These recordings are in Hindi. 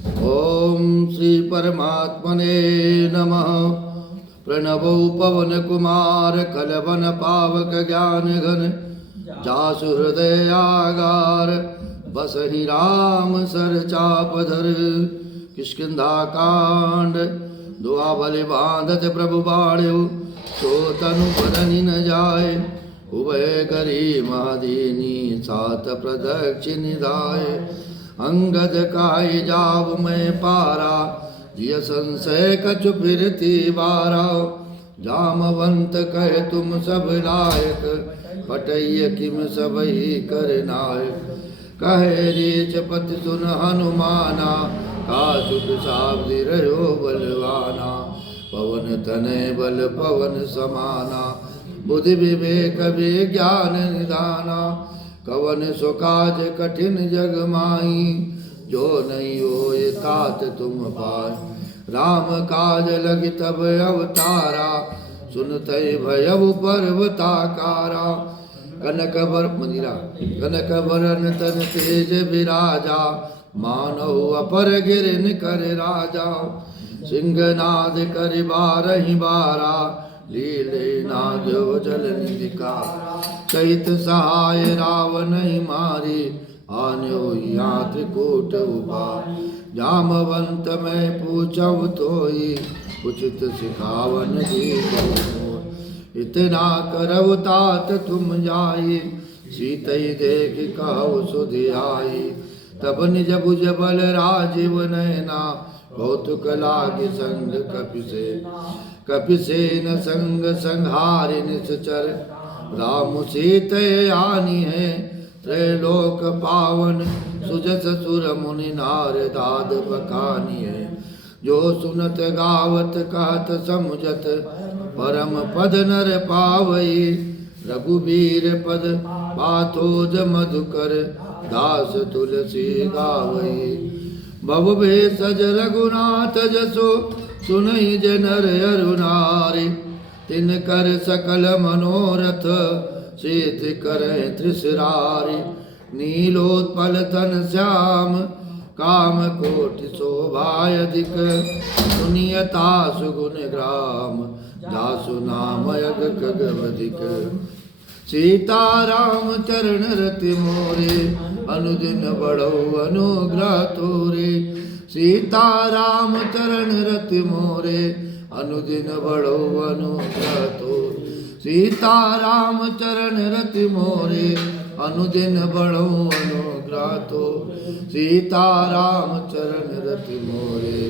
ओम श्री परमात्मने नमः। प्रणवो पवन कुमार कलवन पावक ज्ञान घन जासु हृदयागार बसहि राम सर चापधर। किष्किंधा कांड दुआ बलि बांधत प्रभु बाढ़ो सो तनु बदनि न जाए। उभय करी महादीनी सात प्रदक्षिण निधाय। अंगद काय जाव मैं पारा जिय संशय कछु फिरती बारा। जामवंत कह तुम सब लायक पटैय किम सबही कर नायक। कहे रीच पति सुन हनुमाना का सुख सावधि रहो बलवाना। पवन तनय बल पवन समाना बुद्धि विवेक विज्ञान निधाना। कवन सो काज कठिन जग माही जो नहीं होए तात तुम पाए। राम काज लगी तब अवतारा सुनते भयउ पर्वताकारा। कनक वर मंदिरा कनक वरन तन तेज विराजा मानव अपर गिरन कर राजा। सिंहनाद कर बारहि बारा लीले नादो जल निधिका। चैत सहाय रावण मारी आन्यो या त्रिकूट उपाय। जामवंत मैं पूछव तोई उचित सिखावन जी। इतना करव तात तुम जाई सीतई देख कहु सुध आई। तब निज भुज बल राजीव नयना कौतुक लागे संग कपिसेन संग संहारि निश्चर। राम सीते आनी है त्रैलोक पावन सुजस सुर मुनि नार दाद बखानी है। जो सुनत गावत कहत समुझत परम पद नर पावई। रघुबीर पद पाथोज मधुकर दास तुलसी गावई। भव भेषज रघुनाथ जसो सुनहि जे नर अरु नारी। तिन कर सकल मनोरथ सिद्ध करे त्रिसरारी। नीलोत्पल तन श्याम काम कोटि शोभायधिक। सुनियता सुगुण ग्राम जासु नाम यग खगवधिक। सीता राम चरण रति मोरे अनुदिन बढ़ो अनुग्रह तोरे। सीता राम चरण रति मोरे अनुदिन बढ़ो अनुग्रह तोरे। सीता राम चरण रति मोरे अनुदिन बढ़ो अनुग्रह तोरे। सीता राम चरण रति मोरे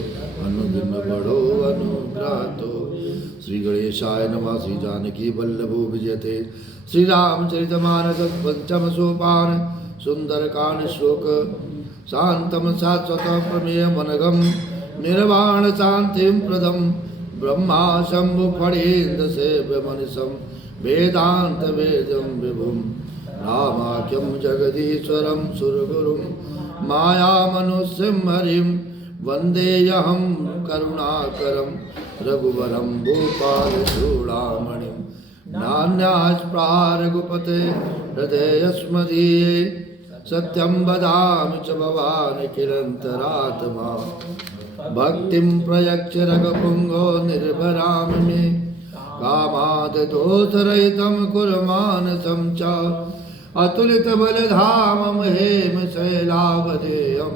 अनुदिन बढ़ो अनुग्रह तोरे। श्री गणेशाय नमः। श्री जानकी वल्लभो विजयते। श्री रामचरितमानस पंचम सोपान सुंदर कांड श्लोक। शांतम शाश्वत प्रमेय मनगम निर्वाण शांतिम प्रदम। ब्रह्मा शंभु फणीन्द्र सेव्य मनिषम वेदांत वेदम विभुम। रामाख्यम जगदीश्वरम सुरगुरुम माया मनुष्यम हरिम। वंदेयहम करुणाकरम रघुवरम भूपाल चूड़ामणिम। नान्यास्पृहा रघुपते हृदयस्मदीये। सत्यं वदामि च भवानि किलन्तरात्मा। भक्तिं प्रयच्छ रघुपुङ्गो निर्भरां मे। कामाद् दोषरहितं कुरु मानसं च। अतुलितबलधामं हेम शैलावधेयं।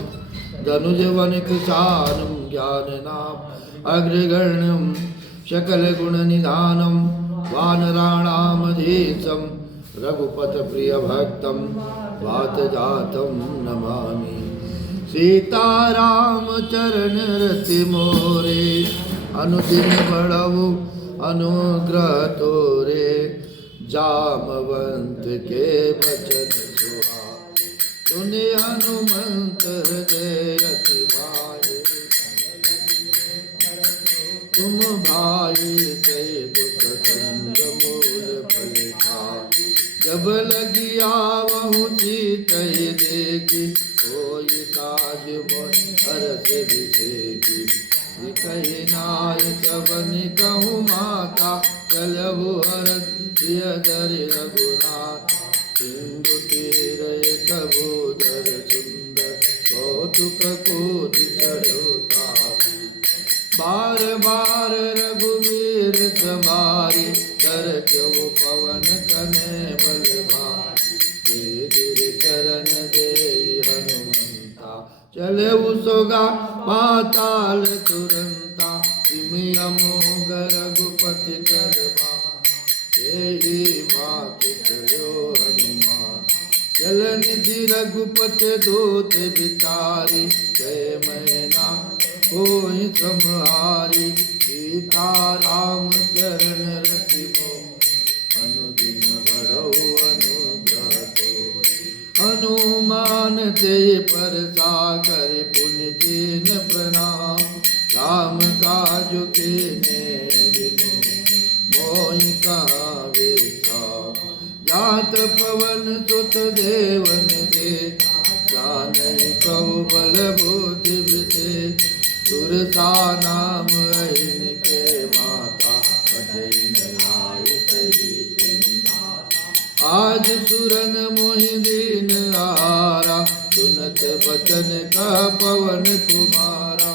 धनुजवनकृशानं ज्ञाननाम् अग्रगण्यं सकलगुणनिधानं। वानराणामधीशं रघुपतप्रियभक्तं वातजातं नमामि। सीताराम चरण रति मोरे अनुदिन बढ़ऊ अनुग्रह तोरे। जामवंत के वचन सुहा सुनि हनुमंत हृदय अति भाए। तुम भाई ते दुख संग मूल फल खाए। जब लगी आवहु सीतहि देखी कोई काज मोहि हरष विषेकी। कही नाय सबनि कहूँ माता चलहु हरष प्रिय धरि रघुनाथ। सिंधु तीर कबूतर सुंदर बहुत कौतुक कूद चढ़ोता बार बार रघुवीर समारी कर क्यों पवन कने बलवारी गिर चरण दे हनुमंता चले उसोगा पाताल तुरंता अमोघ रघुपति करवा यही बात चलो हनुमान चल निधि रघुपति दूत विचारी जय मैना होई सम्हारी सीता राम चरण रति मोह अनुदिन बढ़ो अनुग्रह तो हनुमान ते पर सागर पुण्य दीन प्रणाम राम काज के बिनु मोहि कहाँ विश्राम जात पवन सुत देवन दे जानहि कहु बल बुद्धि विधे सुरसा नाम अहिन के माता पठई आज सुरन मोहि दीन आरा सुनत बचन का पवन कुमारा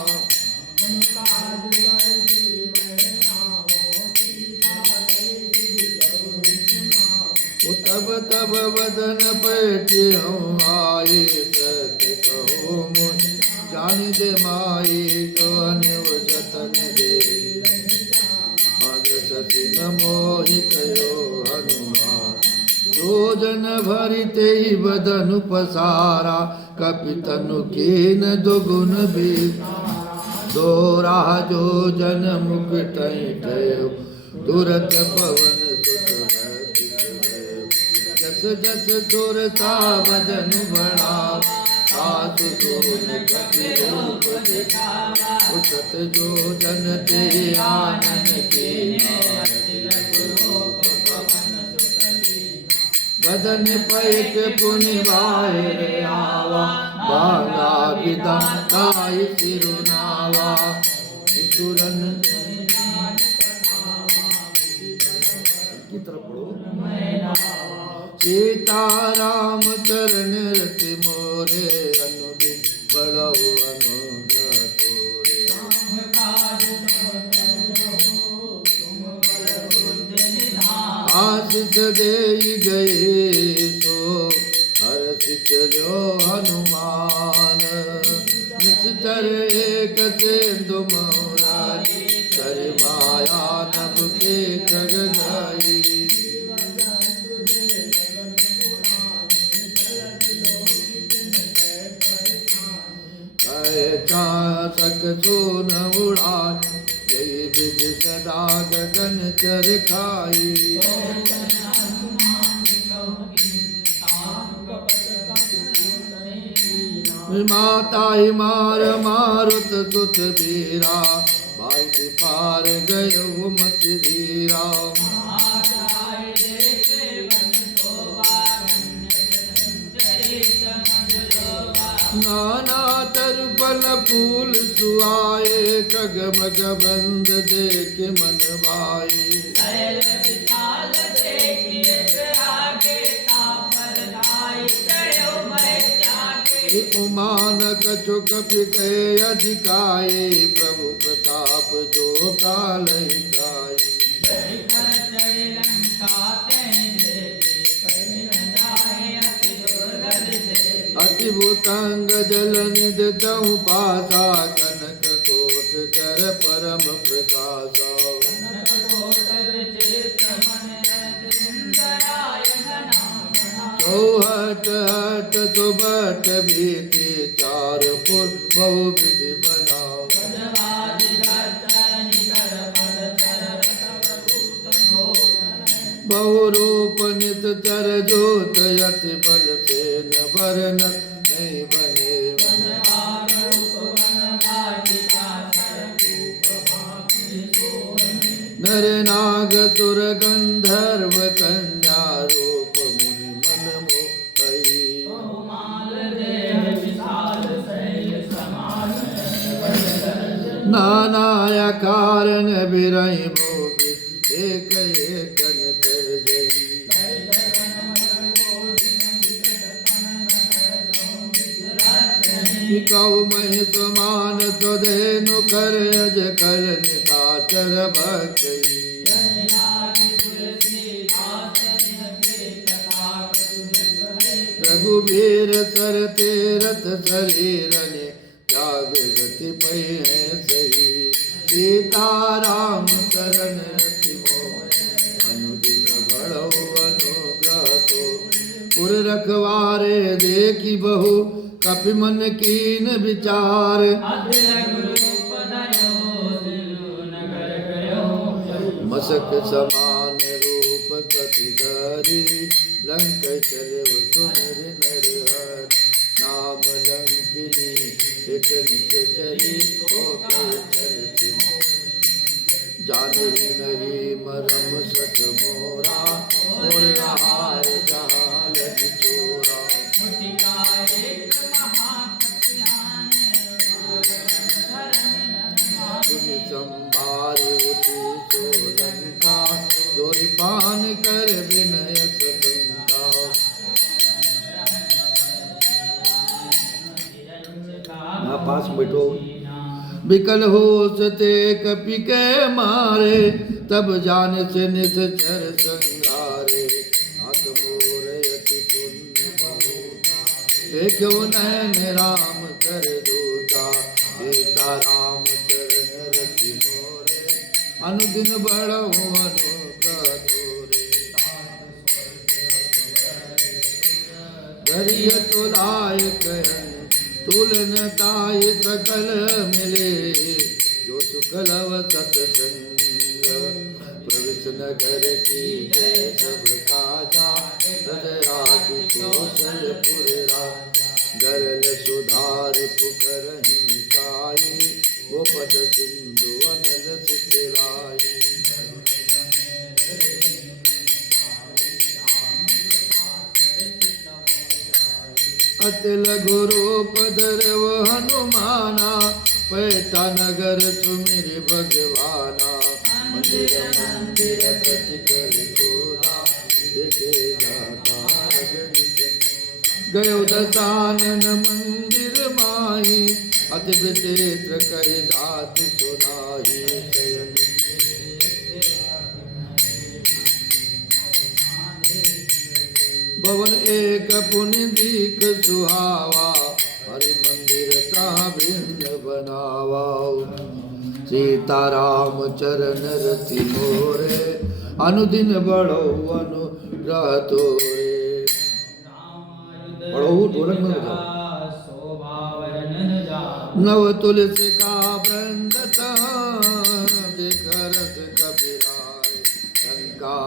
तब तब वदन पैठे आए सत्य कहो मुनि जानि दे माई कवन जतन दे मग सति न मोहि कयो हनुमान जो जन भरि ते बदनु पसारा कपितनु कीन दुगुन भी दोरा जो जन मुकुट तुरत पवन सुत जस जस सुरता बदन बढ़ा सासु सोन कपि रूप दिखावा उसत जो जन ते आनन के बदन पैक पुनि बाहिर आवा बाला विदा ताई सिरुनावा सुरन की तरफ सीता राम चरण रति मोरे अनुदिन बढ़ो अनुग्रह तोरे आशीष दे गए तो हर्षित जो हनुमान निश्चर एक सेंधु मोरारी कर माया नभ के जग गई चासक सोन उड़ान जय विध सदा गगन चर खाई माता मार मारुत सुत बीरा भाई पार गयो मत धीरा नाना तरपन फूल सुआए कगमग बंद देख मन भाई उमान कछु कपि के अधिकाये प्रभु प्रताप जो काल गाई अतिभूतांग जल निध जहु पासा कनक कोट कर परम प्रकाशा चौहट हट सुबट भीति चार पुर बहु विधि बनाओ बहुरूप नित चर जोत यति बल से न बरन नहीं बने नर नाग सुर गंधर्व कन्या रूप मुनि मन मोहि नाना कारण बिरहि भोग एक एक कर जही गौ महि समान स्वधेनु कर अज कल निताचर भक्ति रघुवीर सर तीरथ शरीरनि त्याग गति पै है सही सीताराम चरण रति मोहि अनुदिन बढ़ऊ अनुग्रह तो पुर रखवारे देखी बहु कपि मन कीन विचार मसक समान रूप कपि धरी लंक चलव सुमिर नर हर नाम लंकिनी एक निश्चरी तो चलती जानही नहीं मरम सठ मोरा और हार जहाँ लग चोरा तुम संभार उठी सोलंका जोरी पान कर विनय सतंका ना पास बैठो बिकल होश ते कपि के मारे तब जान से निश्चर संगारे हाथ मोरयति पुण्य बहु देखो नैन राम कर दूता सीता राम चरण रति मोरे अनुदिन बढ़ऊ अनुग्रह तोरे धरिय तुलाय कहन तुलन ताय सकल मिले जो सुख लव सतसंग प्रविश नगर की जय सब काजा सदराज कौशलपुर गरल सुधार पुकर हिमताई गोपद सिंधु अनल सितराई अति लघु रूप धरव हनुमाना पैठा नगर सुमिर भगवाना मंदिर मंदिर प्रति कर तोरा देखे जाता गयो दशानन मंदिर माही अति विचित्र कही जात सुनाही शयन भवन एक पुण्य दीक सुहावा हरि मंदिर ता भिन्न बनावा सीताराम चरण रति मोरे अनुदिन बढ़ो अनुग्रह तोरे बढ़ो ढोलक में बजाओ नव तुलसी का वृंद देख रस कपिराय शंका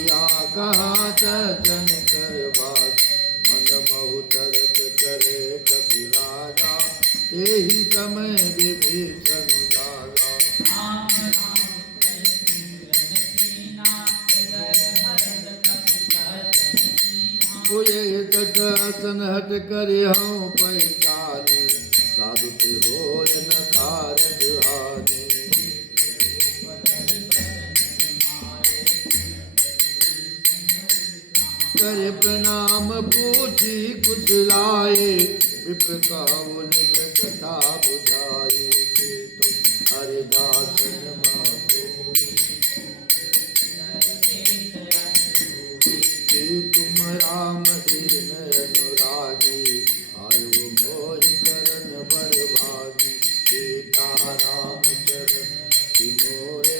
या कहा चन कर बात मन महु तरत करे कपिलागा यही समय विभीषण जागा कोई तटसन हट कर हूँ पहचानी साधु ते हो न कारज हानि करे प्रणाम पूछी कुछ लाए विप्र कहु निज कथा बुझाई तुम हरिदास तुम राम दीन अनुरागी आयु मोहि करन बरभागी सीता राम चरण मोरे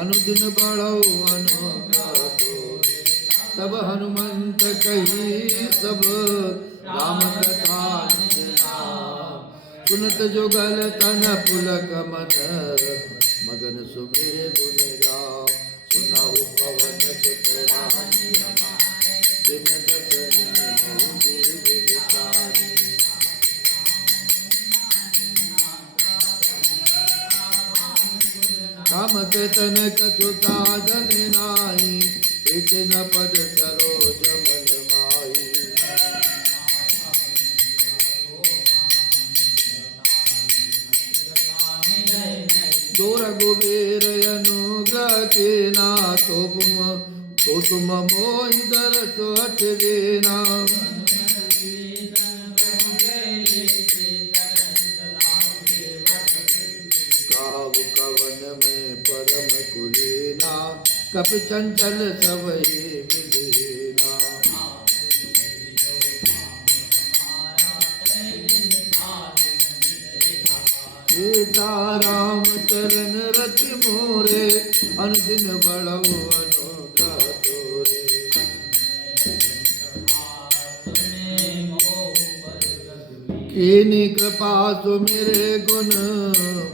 अनुदिन बढ़ऊ अनुग्रह तोरे तब हनुमंत कही सब राम कथा सुनत जुगल तन पुलक मन मगन सुमिर गुण गाओ सुनाऊ पवन सुत रानी जिन दसनी विचारी काम के तन कछु साधन नाई कृष्ण पद सरोज मन माही जो रघुबीर अनुग्रह के ना तो तुम मोहि दर तो हट देना कपि चंचल सवई विधेला। सीताराम चरण रति मोरे अनुदिन बढ़ऊ अनुग्रह तोरे। कीनी कृपा सुमिरे गुण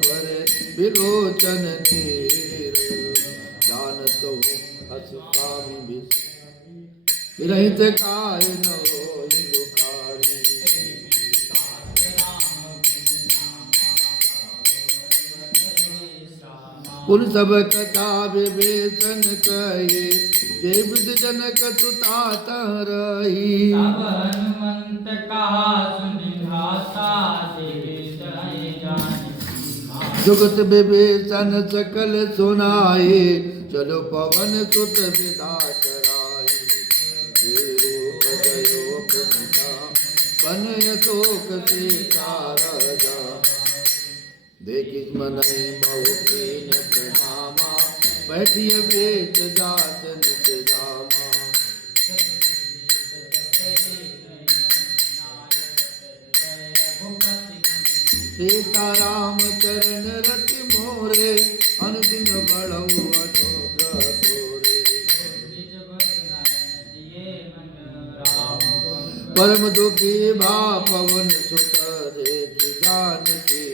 भरे विलोचन नीर। जानत हूँ अस स्वामी विरहित काय न होई दुखारी। पुन सब कथा विवेचन कही जय बुद्ध जनक सुता रही। तब हनुमंत कहा सुनि भाषा देवी जानी। जुगत विवेचन सकल सुनाए चलो पवन सुत विधात राई। रूप गयो पुनिता बन अशोक सीता राजा। देखि मन बहु कीन प्रणामा बैठिय वेद जात नित जामा। सीताराम चरण रति मोरे अनुदिन बढ़ऊ अनुग्रह तोरे। परम दुखी भा पवन सुत देख जानकी।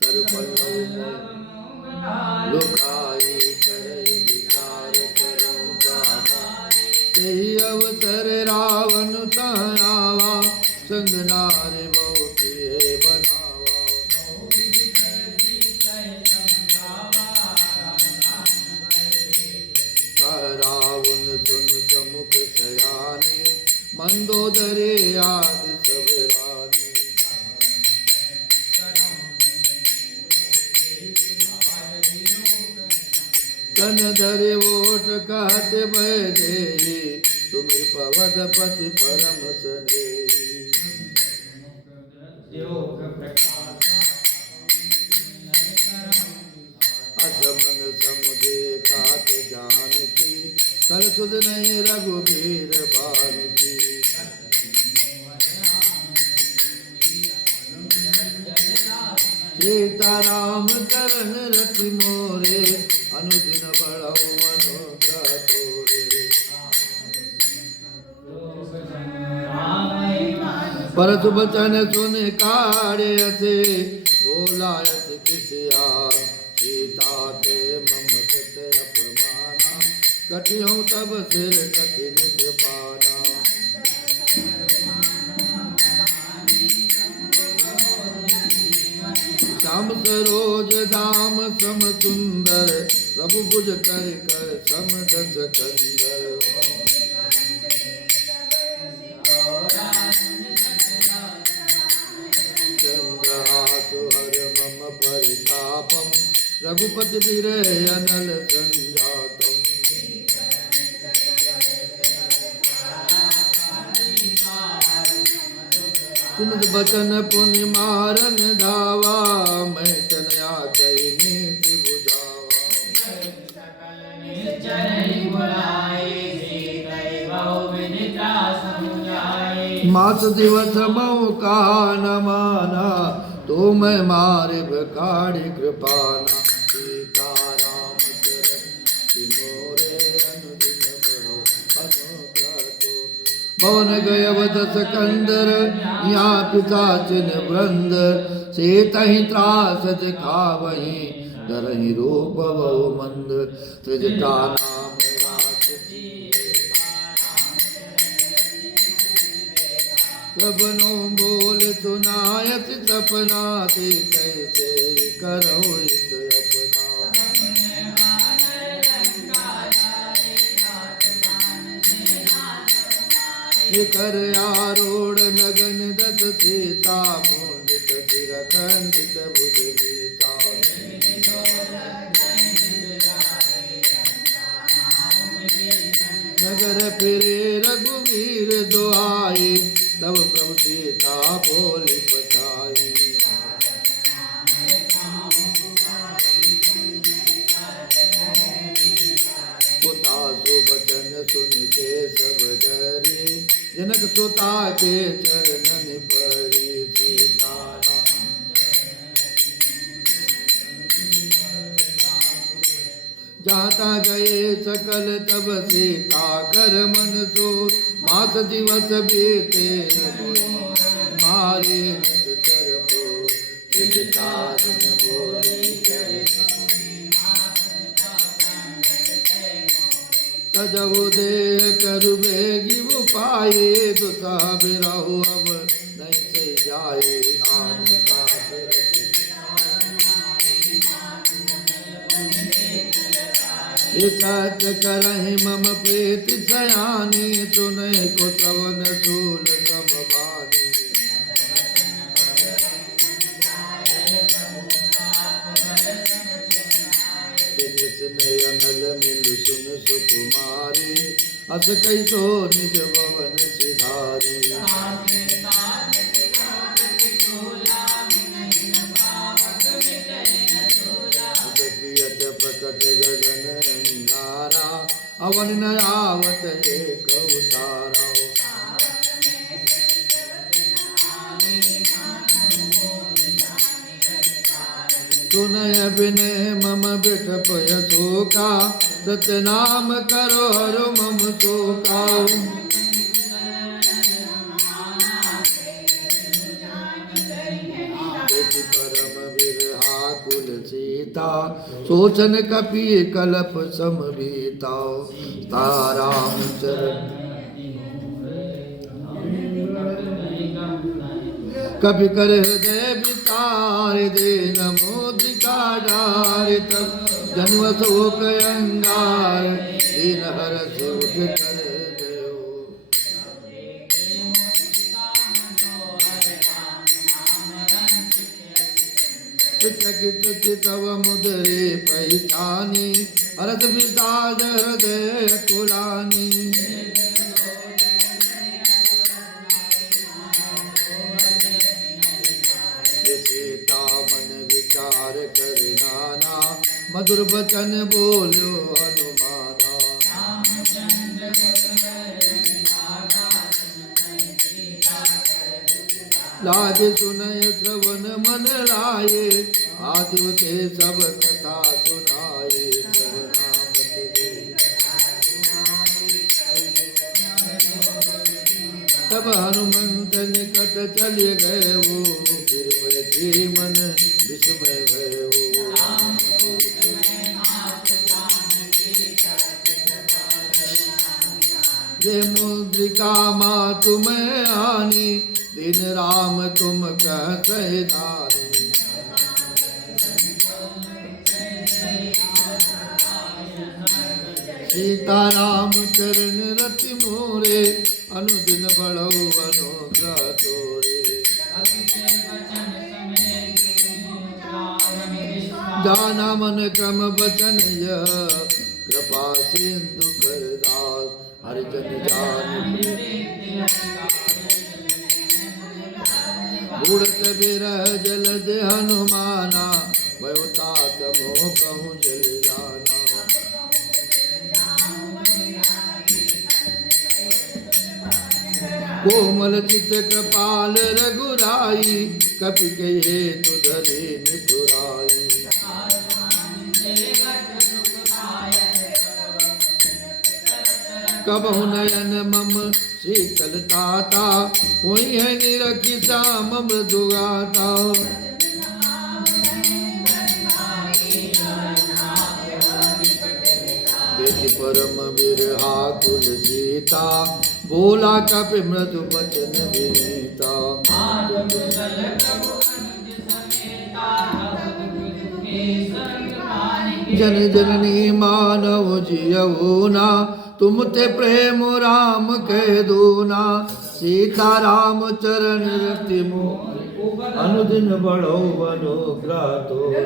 तर पल्लव लुकाई करे विचार करो गावा। तेहि अवसर रावण तहावा संग नारी बहु किए बनावा। रावण सुन समुख सयानी मंदोदरी आदि सब रानी। तन धरे ओट कहते बैदेही सुमिर पवद पति परम सनेही। असमन समुझे काट जानकी कल सुध नहीं रघुबीर बानकी। सीताराम चरण रति मोरे अनुदिन बढ़ऊ अनुग्रह तोरे। परस बचन सुन काढ़े असे बोलायत किसिया। सीता के ममकृत अपमाना कटिहूँ तब सिर कठिन कृपाना। श्याम सरोज दाम सम सुंदर प्रभु बुझ कर कर सम दस कंदर। चंद्रहासु हर मम परितापम रघुपति विरह अनल संजातम। सुनत बचन पुनि मारन धावा मैं तनया कही नीति बुझावा। मास दिवस मऊ का न माना तो मैं मारे भिखारी कृपाना। सीताराम चरण मोरे अनुदिन बढ़ो अनुग्रह तो। भवन गय दस कंदर यहाँ पिशाचिन वृंद। सेतहि त्रास दिखावहि डरहि रूप बहु मंद। त्रिजटा नाम सबनो बोल सुनायत सपना। से कैसे करो इत अपना। कर आरूढ़ नगन दस सीता मुंडित सिर खंडित भुज गीता। नगर फिरे रघुवीर दुआई तब प्रभु सीता बोली पठाई। सुन के सब डरे, जनक सुता के चरणन पड़ी। सीताराम जाता गए सकल तब सीता कर मन सो, मास दिवस बीते मारे निस्तर को, कारण बोली करे तजहु दे करु बेगी वो पाए, दुसह बिरहु अब नहीं से जाए। आन का सच करहि मम प्रीति सयानी, सुनहि को श्रवण शूल समवानी। अनल मिलु सुन सुकुमारी, अस कैसो निज भवन सिधारी। प्रकट गगन अंगारा, अवन न आवत एक उतारा। सुनय विनय मम बिटप यशोका, सतनाम करो हरो मम शोका। परम विरहा कुल सीता, सोचन कपि कलप समबीता। ताराम चरण कभी कर हृदय विचार, दीन मोदिका डार। तब जन्म शोक अंगार, दीन हरष उठ कर गयो। चकित चितव मुदरे पहिचानी, हरष विषाद हृदय कुलानी। सीता मन विचार कर नाना, मधुर बचन बोलो हनुमाना। लाज सुनय श्रवण मन लाए, आदिव से सब कथा सुनाए। तब हनुमंत निकट चले गए वो, फिर बैठे मन विस्मय भय वो। ये मुद्रिका माँ तुम्हें आनी, दिन राम तुम कह सहदानी। सीताराम चरण रति मोरे, अनुदिन बढ़ऊ अनुग्रह तोरे। जाना मन क्रम बचन यह, कृपा सिंधु कर दास। हरिजन जान बूढ़त बिरह जल दे हनुमाना, भयो तात मोह कहूँ जल जाना। कोमल चित कृपाल रघुराई, कपि कहे तुधरे निठुराई। कबहु नयन मम शीतलता, हुई है निरखी श्याम मृदुगाता। देखि परम बिरहा कुल सीता, बोला कपि मृदु बचन विनीता। जन जननी मानव जियऊ ना, तुम ते प्रेम राम कह दूना। सीता राम चरण रति मोर, अनुदिन बढ़ो अनुग्रह तोरे।